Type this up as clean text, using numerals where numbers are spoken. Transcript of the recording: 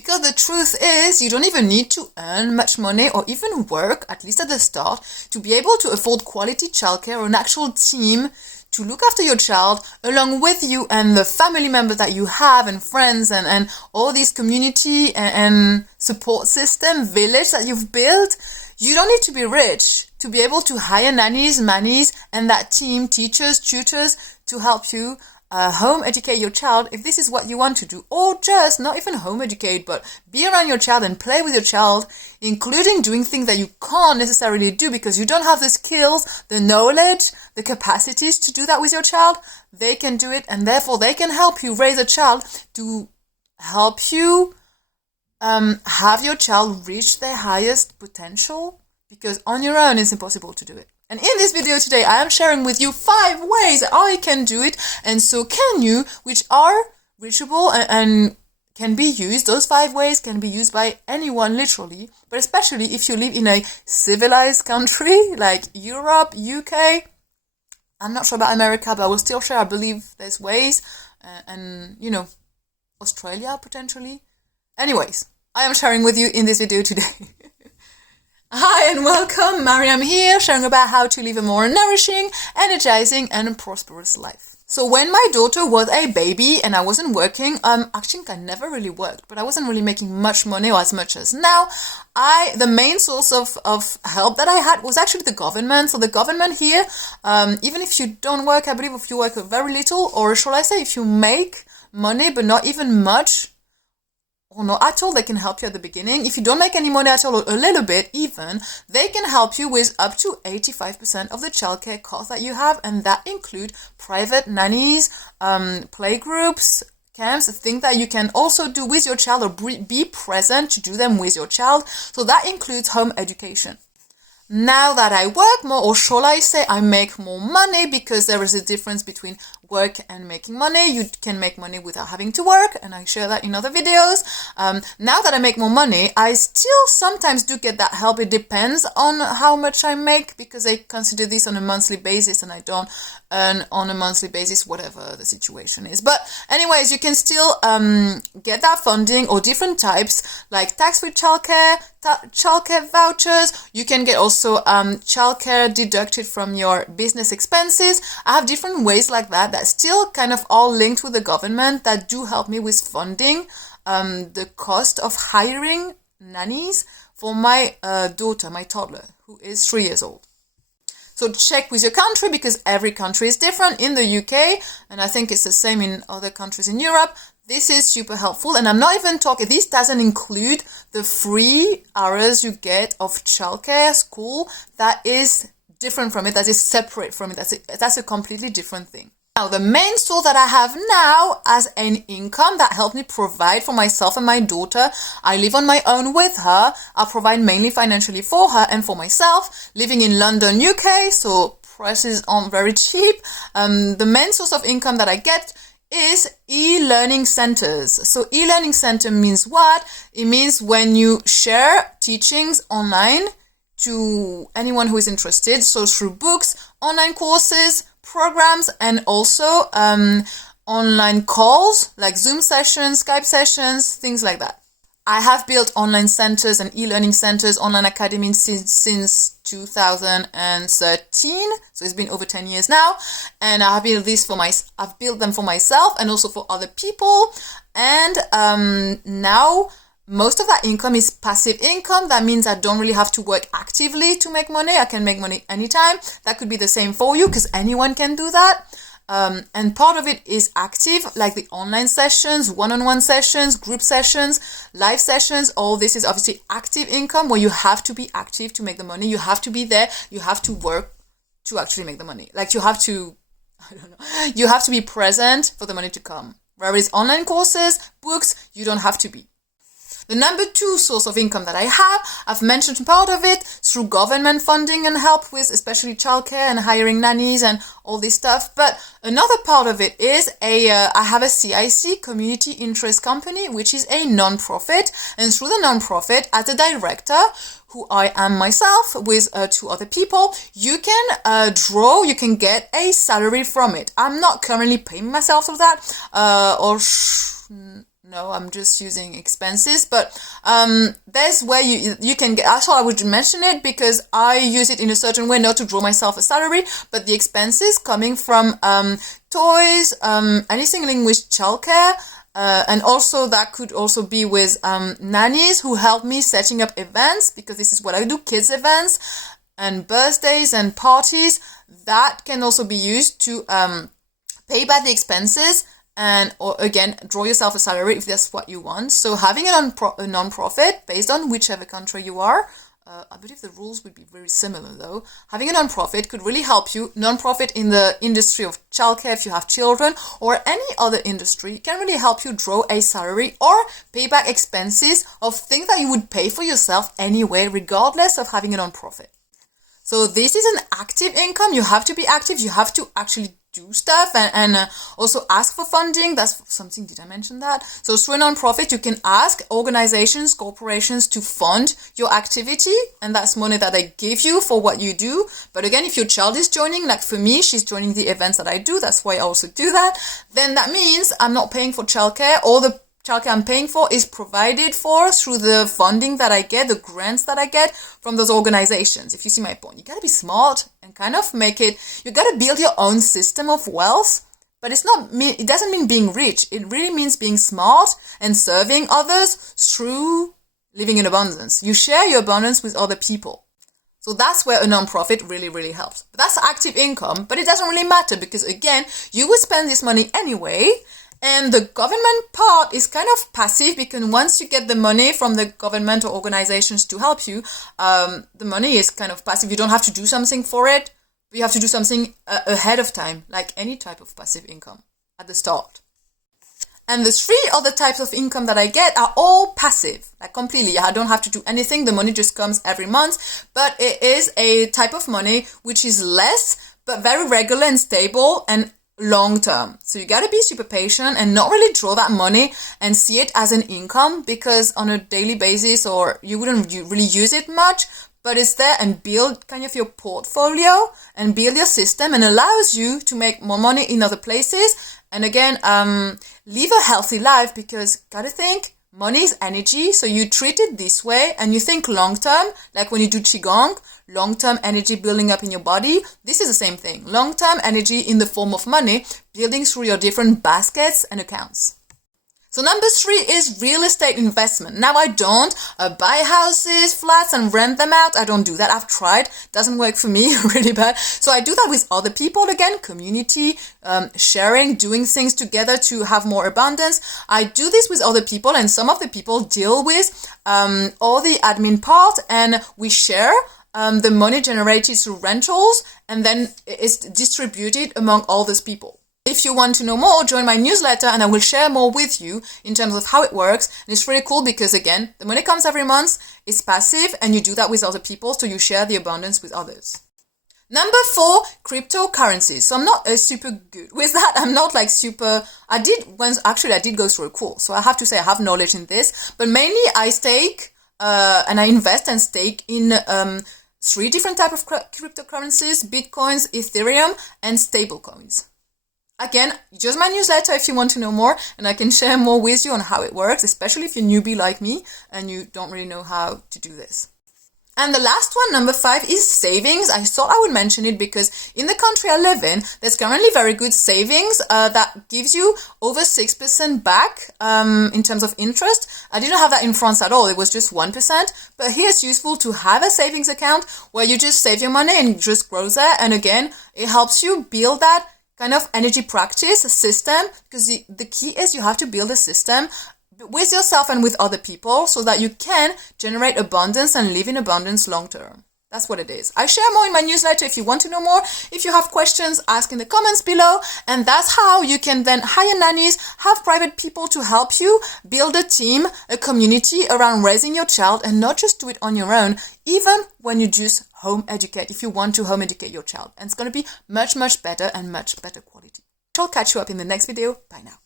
Because the truth is, you don't even need to earn much money or even work, at least at the start, to be able to afford quality childcare or an actual team to look after your child along with you and the family members that you have and friends and all these community and support system, village that you've built. You don't need to be rich to be able to hire nannies, mannies, and that team, teachers, tutors to help you home educate your child if this is what you want to do, or just not even home educate, but be around your child and play with your child, including doing things that you can't necessarily do because you don't have the skills, the knowledge, the capacities to do that with your child. They can do it, and therefore they can help you raise a child to help you have your child reach their highest potential, because on your own it's impossible to do it. And in this video today, I am sharing with you 5 ways I can do it, and so can you, which are reachable and can be used. Those 5 ways can be used by anyone, literally, but especially if you live in a civilized country like Europe, UK. I'm not sure about America, but I will still share. I believe there's ways, and Australia potentially. Anyways, I am sharing with you in this video today. Hi and welcome, Maryam here, sharing about how to live a more nourishing, energizing and prosperous life. So when my daughter was a baby and I wasn't working, actually I never really worked, but I wasn't really making much money or as much as now. The main source of help that I had was actually the government. So the government here, even if you don't work, I believe if you work very little, or shall I say if you make money but not even much, or not at all, they can help you at the beginning. If you don't make any money at all, or a little bit even, they can help you with up to 85% of the childcare costs that you have, and that include private nannies, playgroups, camps, things that you can also do with your child or be present to do them with your child. So that includes home education. Now that I work more, or shall I say I make more money, because there is a difference between work and making money. You can make money without having to work, and I share that in other videos. Now that I make more money, I still sometimes do get that help. It depends on how much I make, because I consider this on a monthly basis and I don't earn on a monthly basis, whatever the situation is. But anyways, you can still get that funding, or different types like tax-free childcare, childcare vouchers. You can get also childcare deducted from your business expenses. I have different ways like that still kind of all linked with the government that do help me with funding the cost of hiring nannies for my daughter, my toddler, who is 3 years old. So check with your country, because every country is different. In the UK, and I think it's the same in other countries in Europe, this is super helpful. And I'm not even talking, this doesn't include the free hours you get of childcare, school. That is different from it. That is separate from it. That's a completely different thing. Now, the main source that I have now as an income that helps me provide for myself and my daughter, I live on my own with her. I provide mainly financially for her and for myself, living in London, UK, so prices aren't very cheap. The main source of income that I get is e-learning centers. So e-learning center means what? It means when you share teachings online to anyone who is interested. So through books, online courses, programs, and also online calls like Zoom sessions, Skype sessions, things like that. I have built online centers and e-learning centers, online academies since 2013, so it's been over 10 years now, and I have built I've built them for myself and also for other people. And now most of that income is passive income. That means I don't really have to work actively to make money. I can make money anytime. That could be the same for you, because anyone can do that. And part of it is active, like the online sessions, one-on-one sessions, group sessions, live sessions. All this is obviously active income, where you have to be active to make the money. You have to be there. You have to work to actually make the money. Like you have to be present for the money to come. Whereas online courses, books, you don't have to be. The number 2 source of income that I have, I've mentioned part of it through government funding and help with especially childcare and hiring nannies and all this stuff. But another part of it is I have a CIC, Community Interest Company, which is a non-profit. And through the non-profit, as a director, who I am myself with 2 other people, you can you can get a salary from it. I'm not currently paying myself for that, No, I'm just using expenses, but there's where you can get. Actually, I would mention it because I use it in a certain way, not to draw myself a salary, but the expenses coming from toys, anything linked with childcare, and also that could also be with nannies who help me setting up events, because this is what I do, kids events and birthdays and parties. That can also be used to pay back the expenses. And or again, draw yourself a salary if that's what you want. So having a non-profit, based on whichever country you are, I believe the rules would be very similar though. Having a non-profit could really help you. Non-profit in the industry of childcare, if you have children, or any other industry, can really help you draw a salary or pay back expenses of things that you would pay for yourself anyway, regardless of having a non-profit. So this is an active income. You have to be active. You have to actually do stuff and also ask for funding. That's something, did I mention that? So through a non-profit, you can ask organizations, corporations to fund your activity, and that's money that they give you for what you do. But again, if your child is joining, like for me, she's joining the events that I do, that's why I also do that, then that means I'm not paying for childcare. All the childcare I'm paying for is provided for through the funding that I get, the grants that I get from those organizations. If you see my point, you gotta be smart and kind of make it, you gotta build your own system of wealth, but it doesn't mean being rich. It really means being smart and serving others through living in abundance. You share your abundance with other people. So that's where a non-profit really, really helps. But that's active income, but it doesn't really matter because again, you will spend this money anyway. And the government part is kind of passive, because once you get the money from the government or organizations to help you, the money is kind of passive. You don't have to do something for it. You have to do something ahead of time, like any type of passive income at the start. And the 3 other types of income that I get are all passive, like completely. I don't have to do anything. The money just comes every month, but it is a type of money which is less, but very regular and stable and long term. So you got to be super patient and not really draw that money and see it as an income, because on a daily basis or you wouldn't really use it much, but it's there and build kind of your portfolio and build your system, and allows you to make more money in other places. And again, live a healthy life, because gotta think, money is energy, so you treat it this way and you think long term, like when you do Qigong, long-term energy building up in your body. This is the same thing. Long-term energy in the form of money building through your different baskets and accounts. So number 3 is real estate investment. Now I don't buy houses, flats and rent them out. I don't do that. I've tried. Doesn't work for me, really bad. So I do that with other people again, community, sharing, doing things together to have more abundance. I do this with other people, and some of the people deal with all the admin part, and we share the money generated through rentals, and then it's distributed among all those people. If you want to know more, join my newsletter and I will share more with you in terms of how it works. And it's really cool because again, the money comes every month, it's passive, and you do that with other people, so you share the abundance with others. Number 4, cryptocurrencies. So I'm not super good with that. I'm not like super, I did go through a course, so I have to say I have knowledge in this, but mainly I stake and I invest and stake in 3 different types of cryptocurrencies: Bitcoins, Ethereum, and stablecoins. Again, just my newsletter if you want to know more, and I can share more with you on how it works, especially if you're newbie like me and you don't really know how to do this. And the last one, number 5, is savings. I thought I would mention it because in the country I live in, there's currently very good savings that gives you over 6% back in terms of interest. I didn't have that in France at all. It was just 1%. But here it's useful to have a savings account where you just save your money and it just grows there. And again, it helps you build that kind of energy practice system, because the key is you have to build a system with yourself and with other people so that you can generate abundance and live in abundance long term. That's what it is. I share more in my newsletter if you want to know more. If you have questions, ask in the comments below. And that's how you can then hire nannies, have private people to help you build a team, a community around raising your child, and not just do it on your own, even when you just home educate, if you want to home educate your child. And it's going to be much, much better and much better quality. I'll catch you up in the next video. Bye now.